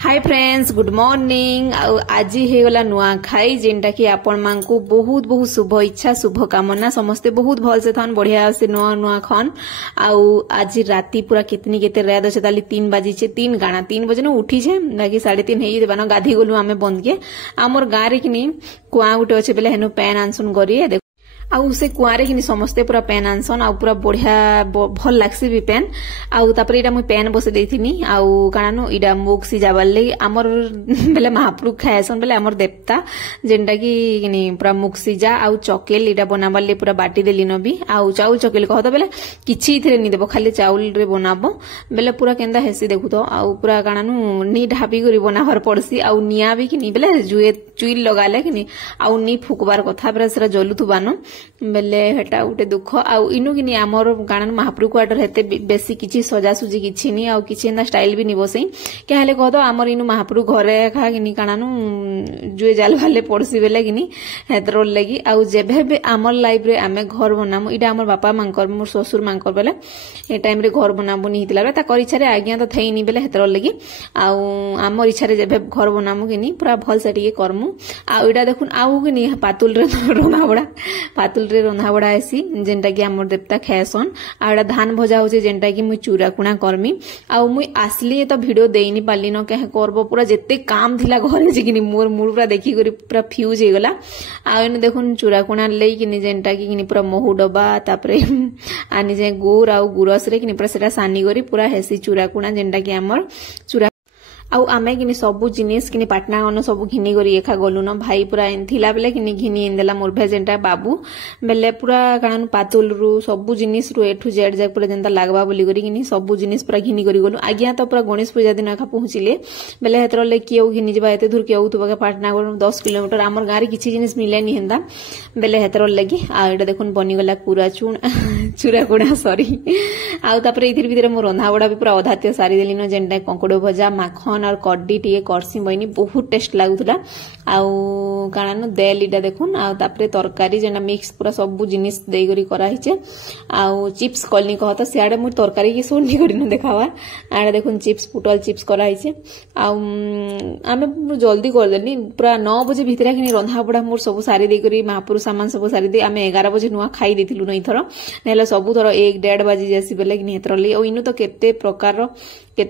Hi friends good morning. आज हेगला नुआखाई जेनटा कि आपण मानकु बहुत बहुत शुभ इच्छा शुभ कामना समस्ते बहुत भल से थान बढ़िया से नुआ नुआ खन। आज राति पूरा कितनी केते रात अच्छे ताली 3 बाजी छे 3 बजे न उठी छे बाकी 3:30 हेई देबानो गाधी गलु आमे बंद के आमर गाँ रे किनी कुआ गुटे अच्छे बेले हेनु पैन आनसन करिए आउ से कुआरे कि समस्ते पूरा पेन आनसन आउ पूरा बढ़िया भल लागसी भी पेन आउ तापरे इटा मुई पेन बसे देथिनी आउ काना इटा मुग सिजाबार लगी आमर बेले महाप्रभु खाएसन बेले आमर देवता जेनटा कि पूरा मुग सिजा आउ चकेल इटा बनाबार ले पूरा बाटी देली नबी आउ चाउल चकेल कह तो बेले किछि इथिरे नि देबो खाली चाउल रे बनाबो बेले पूरा केंदा हेसी देखु तो आउ पूरा काना नि ढापी करी बनाबार पड़सी आउ निया भी कि बेले जुए चुइल लगाले कि आउ नि फुकबार कथा बेले सेरा जलुथुबानो बेले हेटा उठे दुख आउ इनु कि आमर गाना महाप्रभु क्वार्टर हेते बेसी किछि सजासुजी किछि नि आउ किछि एंदा स्टाइल भी नि बसई क्या हेले कह दो आमर इनु महाप्रभु घरे खा कि कानानु जुए जाल वाले पड़सी बेले कि हेतर लगी आउ जेबे भी आमर लाइफ रे आमे घर बनामु इटा आमर बापा मांकर मोर ससुर मांकर बेले ए टाइम रे घर बनाबो नि हितला ता कर इच्छा रे आज्ञा तो थई नि बेले हेतर लगी आउ आमर इच्छा रे जेबे घर बनामु कि पूरा भल से टिके करमु आउ इटा देखुन आउ कि पातुल रे रंधा बड़ा पातुल रे रंधा बड़ा आसी जेनटा कि आमर देवता खाएसन आ धान भजा होचे जेनटा कि मुई चूरा कुणा करमी आउ मुई आसली तो वीडियो देई नि पाली न कहे करबो पूरा जेते काम थिला घरे जे कि मोर मूड पूरा देखि करी पूरा फ्यूज हे गला आ एने देखुन चूरा कुणा लई कि जेनटा कि पूरा महू डबा तापरे आनी जे गुड़ आउ गुरस रे कि पूरा सेटा सानी करी पूरा हेसी चूरा कुणा जेनटा कि आमर चूरा आउ आमे कि सबु जिनिस कि पाटना गन सब घिनी करी एखा गलु न भाई पूरा थिला बेले कि घिनी इंदेला मोर भेजेंटा बाबू बेले पूरा कान पातुल रु सबु जिनिस रु ए टू जेड जाक पूरा जेंता लागबा बोली करी कि सबु जिनिस पूरा घिनी करी गलु आज्ञा तो पूरा गणेश पूजा दिन एखा पहुंचिले बेले हेतर ले कियौ घिनी जबा एते दूर कियौ तुबा पाटना गन 10 किलोमीटर आमर गारी किछि जिनिस मिले नि हेंदा बेले हेतर लगी आ एटा देखुन बनी गला पूरा चूरा कुड़ा सॉरी आउ तापरे इथिर भीतर मोर रंधा बड़ा भी पूरा अधात्य सारी देली न जेंटा कंकड़ो भजा माखन और कड्डी टी करसी बनी बहुत टेस्ट लागुला आउ काना देल इटा देखुन आउ तापरे तरकारी जेना मिक्स पूरा सब जिनिस देई करी करा हिचे आउ चिप्स कलनी कहत सियाडे मु तरकारी की सोनी करी न देखावा आडे देखुन चिप्स पुटल चिप्स करा हिचे आउ आमे जल्दी कर देनी पूरा 9 बजे भीतर कि रंधा बड़ा मोर सब सारी दे करी महापुर सामान सब सारी दे आमे 11 बजे नुआ खाई देथिलु न इथरो नेला सब थरो 1-1.5 बजे जैसी बेले कि हेतर ले ओ इनु तो केते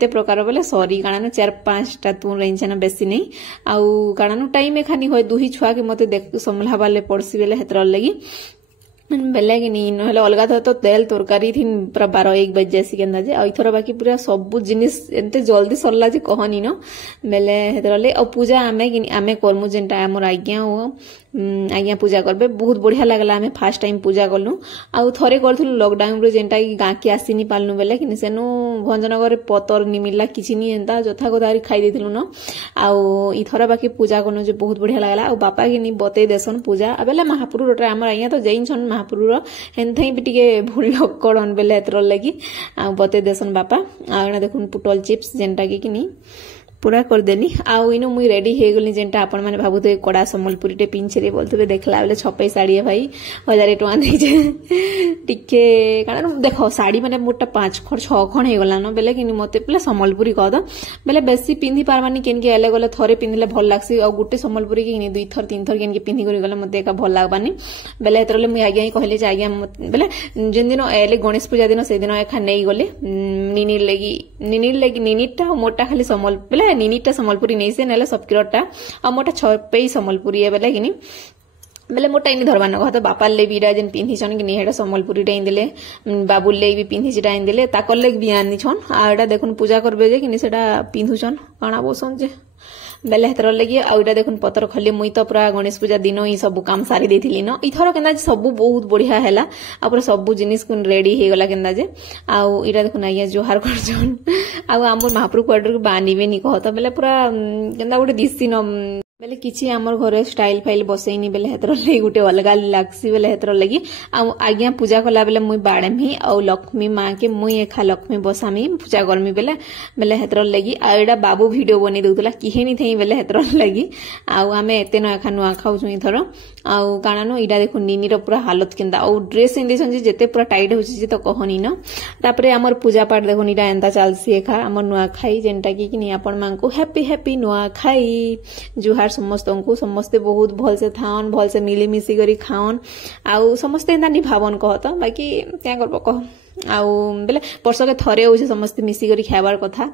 प्रकार बोले सॉरी काना 4-5 टा तू रेंज ना बेसी नहीं आउ काना टाइम खानी होय दुही छुआ के मते देख संभला बाले पड़सी बेले हेतर लगी बेले कि नहले अलगा तो तेल तरकारी थी पूरा 12-1 बजे जैसी केंदा जे इथर बाकी पूरा सब जिनिस एते जल्दी सरला जे कहनी न बेले हेतर ले और पूजा आमे करमु जेनटा हमर आज्ञा हो आज्ञा पूजा करबे बहुत बढ़िया लागला आमे फर्स्ट टाइम पूजा करलु आउ थरे करथुल लॉकडाउन रे जेनटा कि गाँ के आसीनी पालनु बेले कि सेनु भंजनगर पतर नि मिलला किछि नि एंता जथा गदारी खाई देथिलु न आउ इथर बाकी पूजा करनु जे बहुत बढ़िया लागला आउ बापा कि बते देसन पूजा बेले महाप्रभु रोटा हमर आज्ञा तो जैन छन महाप्रभु हेन्थई भी टिके भूल कड़न बेले हेतर लगी आ बते देसन बापा आ देखुन पुटल चिप्स जेनटा कि पूरा कर देनी आउ इनु मुई रेडी हे गली जेनटा आपण माने भाबुते कड़ा संबलपुरी टे पिंछरे बोलतबे देखला बेले छपई साड़ी भाई 1000 टका दे जे टिके काना देखो साड़ी माने मोटा 5 खण 6 खण हे गला न बेले कि मते बेले संबलपुरी कह द बेले बेसी पिंधी पारमानी केन के एले गले थरे पिंधिले भल लागसी आ गुटे संबलपुरी कि 2 थर 3 थर केन के पिंधी करी गले मते का भल लागबानी बेले हेतरले मुई आज्ञा ही कहले जे आज्ञा बेले जेन दिन एले गणेश पूजा दिन से दिन एखा नै गले निनी लगी निनीटा मोटा खाली संबल बेले निनीटा संबलपुरी नहीं से नेला सबकिरटा आ मोटा छपई संबलपुरी है बेले कि बेले मोटा इन धरबान कह तो बापा ले भी जेन पिंधि छन कि हेटा संबलपुरी टाइन देले बाबू ले भी पिंधि छी टाइन देले ताकर ले भी आनी छन आ एटा देखुन पूजा करबे जे कि सेटा पिंधु छन काना बोसन जे बेले हेतर लगी आ एटा देखुन पतर खले मुई तो पूरा गणेश पूजा दिन ही सब काम सारी देथिली न इथरो केना सब बहुत बढ़िया हैला आ पूरा सब जिनिस कुन रेडी हे गला केना जे आ एटा देखुन आइया जोहार करछन आ हमर महाप्रभु क्वार्टर के बानीबे नि कहत बेले पूरा केना गोटे दिसी न बेले किछि हमर घरे स्टाइल फाइल बसैनी बेले हेतर लगी गुटे अलगा लागसी बेले हेतर लगी आज्ञा पूजा कला बेले मुई बाड़ेमी और लक्ष्मी माँ के मुई एखा लक्ष्मी बसामी पूजा करमी बेले बेले हेतर लगी आइडा बाबू वीडियो बनी दउतला किहे नि थई बेले हेतर लगी आमे एते न एखा नुआ खाउछु इथर आउ काणानो इडा देखु निनी रो पूरा हालत केंदा और ड्रेस इंदे संजे जेते पूरा टाइट होछि जे तो कहनी न तापरे हमर पूजा पाठ देखु निडा एंता चालसी एखा हमर नुआ खाई जेंटा की नि आपण मां को हैप्पी हैप्पी नुआ खाई जुहार समस्त को समस्ते बहुत भल से थान भल से मिली मिसी करी खाओन आउ समस्ते एंता निभावन कहत बाकी क्या करबो कह आउ बेले वर्ष के थरे होছে समस्त मिसी करी खाइबार कथा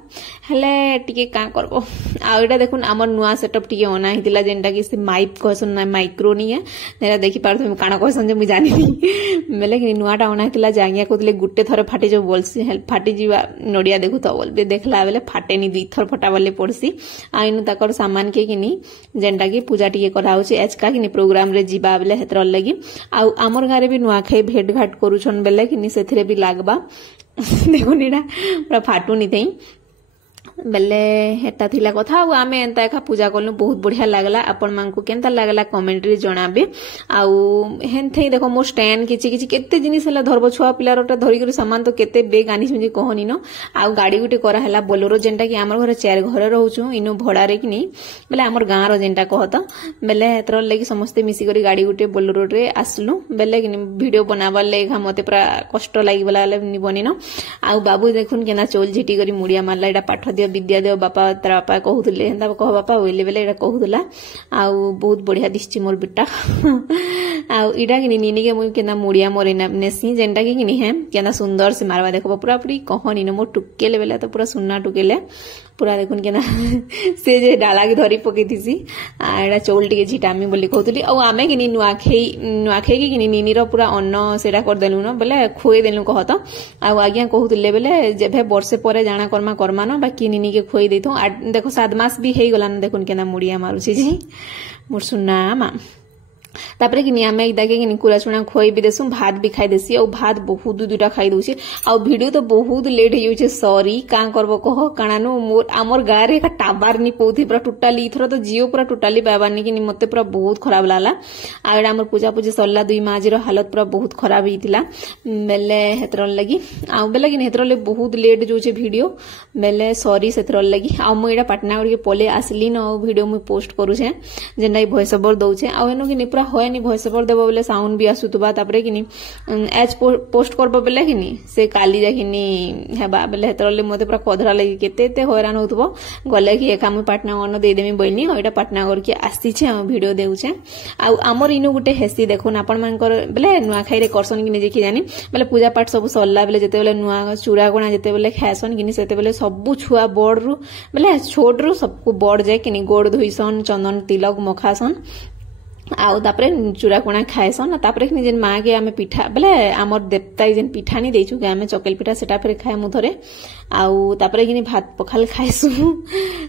हेले टिके का करबो आ एटा देखुन हमर नुआ सेटअप टिके ओना हितिला जेंटा कि से माइक कहसन ना माइक्रो नि है नेरा देखि पार तुम काना कहसन जे मु जानि बेले कि नुआटा ओना हितिला जांगिया कोतले गुट्टे थरे फाटी जो बोलसी हेल्प फाटी जीवा नडिया देखु तो बोल देखला बेले फाटे नि दुई थर फटा वाले पड़सी आइनु ताकर सामान के किनी जेंटा कि पूजा टिके करा होछि एचका किनी प्रोग्राम रे जीवा बेले हेतर लगी आ हमर गारे भी नुआ खाई भेट घाट करूछन बेले किनी सेथिरे भी लागबा देखो निडा पूरा फाटू नि थई बेले हेता थिला कथा आमे एंता एका पूजा करलु बहुत बढ़िया लागला आपण मान को केंता लागला कमेंट रे जणाबे आउ हेनथै देखो मो स्टैंड किछि किछि केते जिनिस हला धरबो छुआ पिलारोटा धरि कर सामान तो केते बेग आनी सुनि कहनी न आउ गाड़ी गुटे करा हला बोलेरो जेंटा कि हमर घरे चार घर रहउछु इनो भड़ा रे किनी बेले हमर गां रो जेंटा कहत बेले हेतर लागि समस्त मिसी करी गाड़ी गुटे बोलेरो रे आसलु बेले किनी वीडियो बनाबा लेखा मते पूरा कष्ट लागि बला नि बनी न आउ बाबू देखुन केना चोल झिटी करी मुड़िया मारला एटा पाठ विद्या देव बापा तार बापा कहूले हेंता कह बापा ओइले बेले एटा कहूला आउ बहुत बढ़िया दिसछि मोर बिट्टा आउ इडा कि निनी के मुई केना मुड़िया मोर नेसी जेंटा कि किनी है केना सुंदर से मारवा देखो पूरा पूरी कहनी न मोर टुकेले बेले तो पूरा सुन्ना टुकेले पूरा देखुन केना से जे डाला के धरी पके दिसी एडा चौल टिके झिटामी बोली कहतली औ आमे किनी नुआखई के किनी निनी रो पूरा अन्न सेडा कर देलु न बेले खोए देलु कहत आ आज्ञा कहतले बेले जेभे वर्षे परे जाना कर्मा न बाकी निनी के खोई देथो देखो 7 मास भी हे गला न देखुन केना मुड़िया मारुछि जी मोर सुन्ना मा तापरे कि आमे इदाके कि कुरा चुना खोई भी देसु भात भी खाई देसी और भात बहुत दुटा खाई दउछि आ वीडियो तो बहुत लेट हो जाउछि सॉरी का करबो कह काणानो मोर हमर गाय रे का टावर नि पौथि पूरा टोटली इथरो तो जियो पूरा टोटली बाबानी कि मते पूरा बहुत खराब लागला आ एडा हमर पूजा पूजी सरला दुई माजी रो हालत पूरा बहुत खराब हितिला बेले हेतर लगी आ बेले कि हेतर ले बहुत लेट जोचे वीडियो बेले सॉरी सेतर लगी आ मु एडा पटना के पले आसली न वीडियो मु पोस्ट करू छे जेंडा वॉइस ओवर दउछे आ एनो कि पूरा होयनी वॉइस ओवर देबो बेले साउंड भी आसुतबा तापरे किनी एज पोस्ट करबो बेले किनी से काली जाकिनी हेबा बेले हेतरले मते पूरा कोधरा लागि केते ते हैरान होतबो गले कि एका मु पाटना अन्न दे देमी बइनी ओइटा पाटना कर के आसी छे वीडियो देउछे आ हमर इनु गुटे हेसी देखुन आपण मानकर बेले नुआ खाई रे करसन किनी देखि जानी बेले पूजा पाठ सब सरला बेले जते बेले नुआ चूड़ा गुणा जते बेले खायसन किनी सेते बेले सब छुआ बड़ रु बेले छोट रु सबको बड़ जाय किनी गोड़ धोइसन चंदन तिलक मखासन आउ तापरे चूड़ा कोणा खाएसन तापरे कि जेन माँ के आमे पिठा बेले आमर देवता जेन पिठा नि देइछु के आमे चकल पिठा सेटा फेर खाए मु थरे आउ तापरे कि भात पखाल खाइसु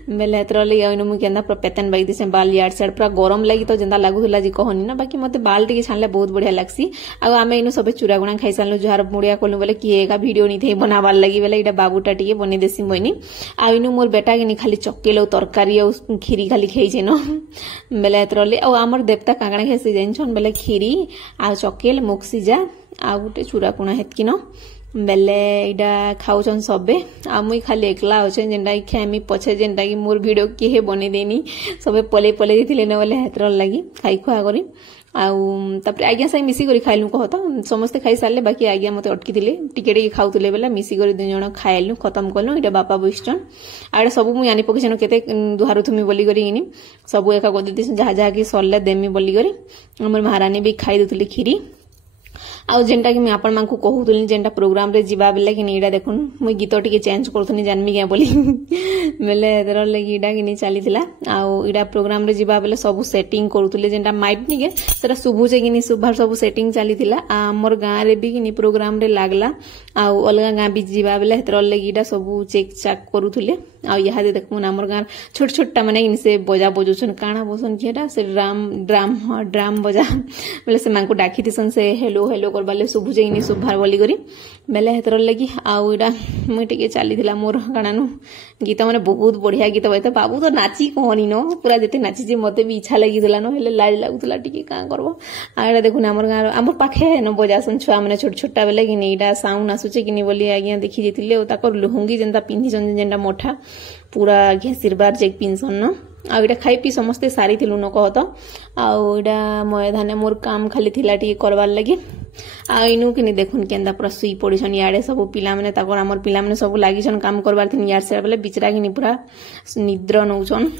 बेले एतर लई आइनो मु केंदा पेतन बाई दिसे बाल यार साइड पूरा गरम लागि तो जेंदा लागुला जी कहनी ना बाकी मते बाल टिके छानले बहुत बढ़िया लागसी आ आमे इनो सबे चूड़ा गुणा खाइ सालनु जहार मुड़िया कोलु बेले कि एका वीडियो नि थे बनावार लागि बेले इडा बाबूटा टिके बने देसी मोइनी आ इनो मोर बेटा के नि खाली चक्केल और तरकारी और खीरी खाली खाइछे न बेले एतर लई आ आमर देवता कागणा खेसी जाइछन बेले खीरी आ चकेल मुक्सिजा आ गुटे चूड़ा कुणा हेतकी न बेले इडा खाउछन सबे आ मुई खाली एकला होछन जेंडा खामी पछे जेंडा कि मोर वीडियो के बने देनी सबे पले पले दिथिले न बेले हेतर लागि खाई खुआ करी आउ तापरे आज्ञा साइ मिसी करी खाइलु कहत समस्त खाई सारले बाकी आज्ञा मते अटकी दिले टिके टिके खाउतले बेला मिसी करी दुई जण खाइलु खत्म करलु इडा बापा बइस्टन आडा सब मु यानी पकेछन केते दुहारु थुमी बोली करी इनी सब एका गदि दिस जहा जहा कि सरले देमी बोली करी हमर महारानी भी खाई दउतली खीरी आ जेंटा कि आपण मान को कहूतली जेंटा प्रोग्राम रे जीवा बेले कि इडा देखुन मुई गीत टिके चेंज करथनी जानमी के बोली बेले एदर लगी इडा कि चलीथिला आ इडा प्रोग्राम रे जीवा बेले सब सेटिंग करूतले जेंटा माइक निके सेटा सुबुचे कि सुभार सब सेटिंग चलीथिला आ हमर गां रे भी कि प्रोग्राम रे लागला आ अलगा गां भी जीवा बेले एदर लगी इडा सब चेक चाक करूथले आ यहा दे देखमुन हमर गां छोट छोटा माने इनसे बजा बजोछन काना बसन केटा से ड्राम बजा बेले से मानको डाकी दिसन से हेलो हेलो करबाले सुबुजे इनी सुभार बोली करी बेले हेतर लगी आउ इटा मुई टिके चली मोर काणानु गीत मैंने बहुत बढ़िया गीत बजे बाबू तो नाची कहनी न पूरा जिते नाची मत भी इच्छा लगी हेले लाज लगुला टिके का करबो आ एटा देखुन हमर गाँव आम पाखे न बजासन छुआ मैंने छोट छोटा बेले कि नहीं साउंड आसुचे कि बोली आज्ञा देखी जेतिले ताकर लुहुंगी जेनता पिंधिसन जेनता मोठा पूरा घेसिरबार जेक पिनसन न आ इटा खाई पी समस्ते सारी थिलु न कहत आउ इटा मय धाने मोर काम खाली थिला टिके करबार लगी आ इनु कि देखुन केंदा पूरा सुई पड़ीछन याडे सब पिला माने ताकर हमर पिला माने सब लागिछन काम करबार थिन याड से बेले बिचरा कि पूरा निद्र नउछन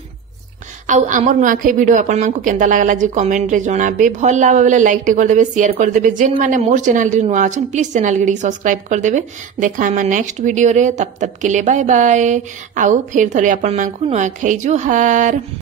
आउ आमर नुआखाई वीडियो आपण मानकु केंदा लागला जे कमेंट रे जणाबे भल लावा बेले लाइक टे कर देबे शेयर कर देबे जेन माने मोर चैनल रे नुआ अछन प्लीज चैनल के सब्सक्राइब कर देबे देखा हम नेक्स्ट वीडियो रे तब के लिए बाय बाय आउ फिर थरे आपण मानकु नुआखाई जुहार।